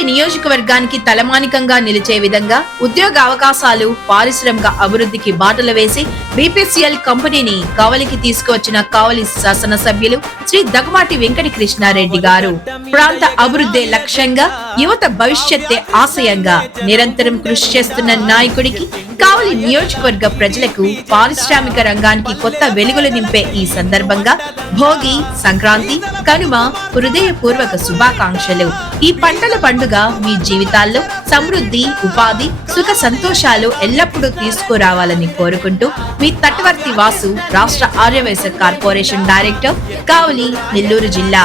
కావలి నియోజకవర్గానికి తలమానికంగా నిలిచే విధంగా ఉద్యోగ అవకాశాలు పారిశ్రామిక అభివృద్ధికి బాటలు వేసి బీపీసీఎల్ కంపెనీని కావలికి తీసుకువచ్చిన కావలి శాసనసభ్యులు శ్రీ దగ్గమాటి వెంకట కృష్ణారెడ్డి గారు. ప్రాంత అభివృద్ధి లక్ష్యంగా యువత భవిష్యత్తే ఆశయంగా నిరంతరం కృషి చేస్తున్న నాయకుడికి కావలి నియోజకవర్గ ప్రజలకు పారిశ్రామిక రంగానికి కొత్త వెలుగులు నింపే ఈ సందర్భంగా భోగి సంక్రాంతి కనుమ హృదయపూర్వక శుభాకాంక్షలు. ఈ పంటల పండుగ మీ జీవితాల్లో సమృద్ధి ఉపాధి సుఖ సంతోషాలు ఎల్లప్పుడూ తీసుకురావాలని కోరుకుంటూ మీ తటవర్తి వాసు రాష్ట్ర ఆర్యవేశ కార్పొరేషన్ డైరెక్టర్ కావలి నెల్లూరు జిల్లా.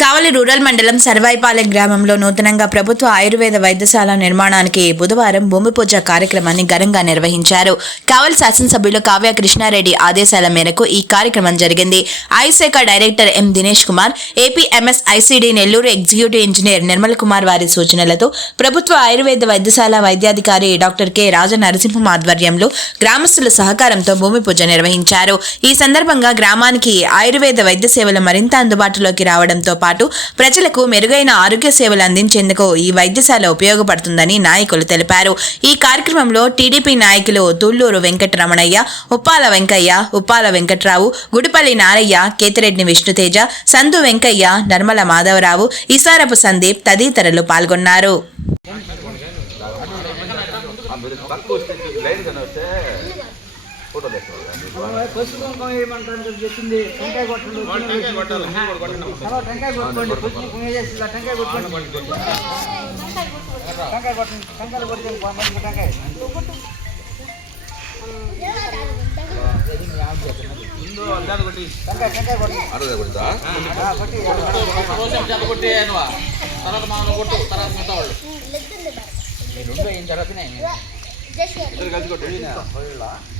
కావలి రూరల్ మండలం సర్వాయిపాలెం గ్రామంలో నూతనంగా ప్రభుత్వ ఆయుర్వేద వైద్యశాల నిర్మాణానికి బుధవారం భూమి పూజ కార్యక్రమాన్ని ఘనంగా నిర్వహించారు. కావలి శాసనసభ్యులు కావ్య కృష్ణారెడ్డి ఆదేశాల మేరకు ఈ కార్యక్రమం జరిగింది. ఐశాఖ director M Dinesh Kumar APMS ICD Nellore executive engineer Nirmal Kumar వారి సూచనలతో ప్రభుత్వ ఆయుర్వేద వైద్యశాల వైద్యాధికారి డాక్టర్ కె రాజ నరసింహం ఆధ్వర్యంలో గ్రామస్తుల సహకారంతో భూమి పూజ నిర్వహించారు. ఈ సందర్భంగా గ్రామానికి ఆయుర్వేద వైద్య సేవలు మరింత అందుబాటులోకి రావడంతో పాటు ప్రజలకు మెరుగైన ఆరోగ్య సేవలు అందించేందుకు ఈ వైద్యశాల ఉపయోగపడుతుందని నాయకులు తెలిపారు. ఈ కార్యక్రమంలో టీడీపీ నాయకులు తుళ్ళూరు వెంకటరమణయ్య ఉప్పాల వెంకయ్య ఉప్పాల వెంకట్రావు గుడిపల్లి నారయ్య కేతిరెడ్డి విష్ణుతేజ సందు వెంకయ్య నర్మల మాధవరావు ఇసారపు సందీప్ తదితరులు పాల్గొన్నారు. పసుపు కుంకుమ చెప్పింది టెంకాయ కొట్టండి టెంకాయ కొట్టుకోండి పసుపు కుంకుమ టెంకాయ కొట్టుకోండి. టెంకాయ కొట్టండి టెంకాయలు కొట్టి మంచి టెంకాయ. టెంకాయ టెంకాయ కొట్టండి ఆ, కొట్టి రెండు అయిన తర్వాతనే. ఇప్పుడు చేయాలి, బాగా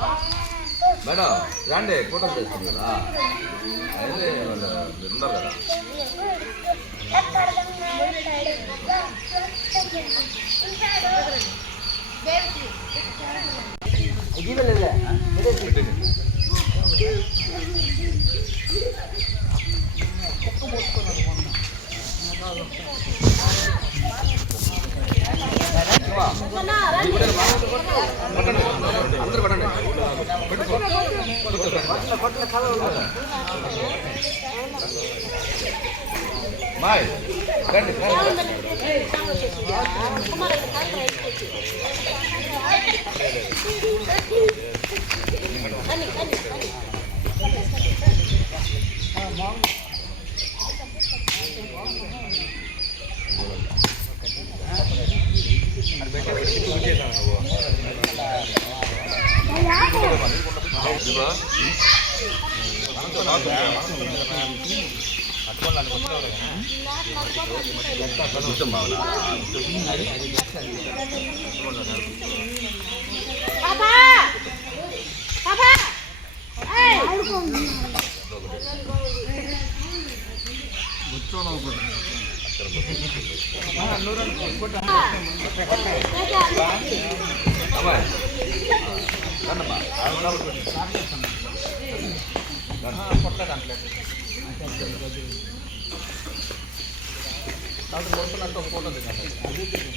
కూడా కన్ఫర్మ్ బిర్యానీ కూడా టెంకాయ కొట్టండి మేడం రండి ఫోటో చేస్తుంది కదా అయితే వాళ్ళు మీరు ఉన్నారు కదా జీవలేదా మాయ్ రండి ఇదిగో. కొంచెం బాగున్నా అమ్మాయి రండమ్మా కొట్ల దాంట్లో చదువు పెట్టే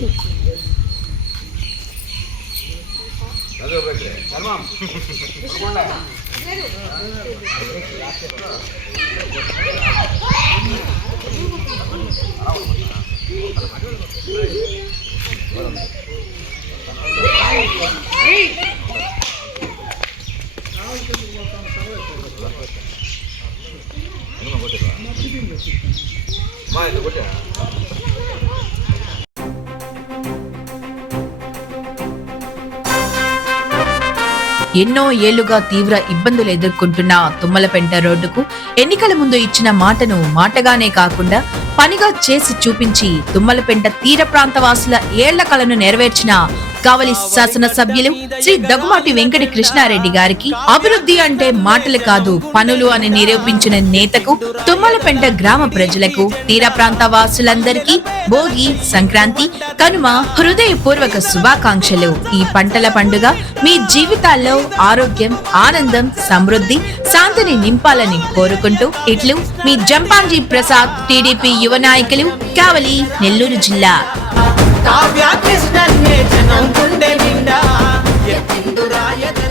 ಕೊಟ್ಟಿಲ್ಲ ಕೊಟ್ಟೆ ఎన్నో ఏళ్ళుగా తీవ్ర ఇబ్బందులు ఎదుర్కొంటున్న తుమ్మలపెంట రోడ్డుకు ఎన్నికల ముందు ఇచ్చిన మాటను మాటగానే కాకుండా పనిగా చేసి చూపించి తుమ్మలపెంట తీర ప్రాంత వాసుల ఏళ్ళ కలను నెరవేర్చిన కావలి శాసన సభ్యులు శ్రీ దగ్గుమాటి వెంకట కృష్ణారెడ్డి గారికి అభివృద్ధి అంటే మాటలు కాదు పనులు అని నిరూపించిన నేతకు తుమ్మలపెంట గ్రామ ప్రజలకు తీర ప్రాంత వాసులందరికీ భోగి సంక్రాంతి కనుమ హృదయపూర్వక శుభాకాంక్షలు. ఈ పంటల పండుగ మీ జీవితాల్లో ఆరోగ్యం ఆనందం సమృద్ధి శాంతిని నింపాలని కోరుకుంటూ ఇట్లు మీ జంపాంజీ ప్రసాద్ టీడీపీ యువ నాయకులు కావలి నెల్లూరు జిల్లా. కావ్య కృష్ణన్నే జనం గుండె నిండా. ఎత్తిందు రాయదన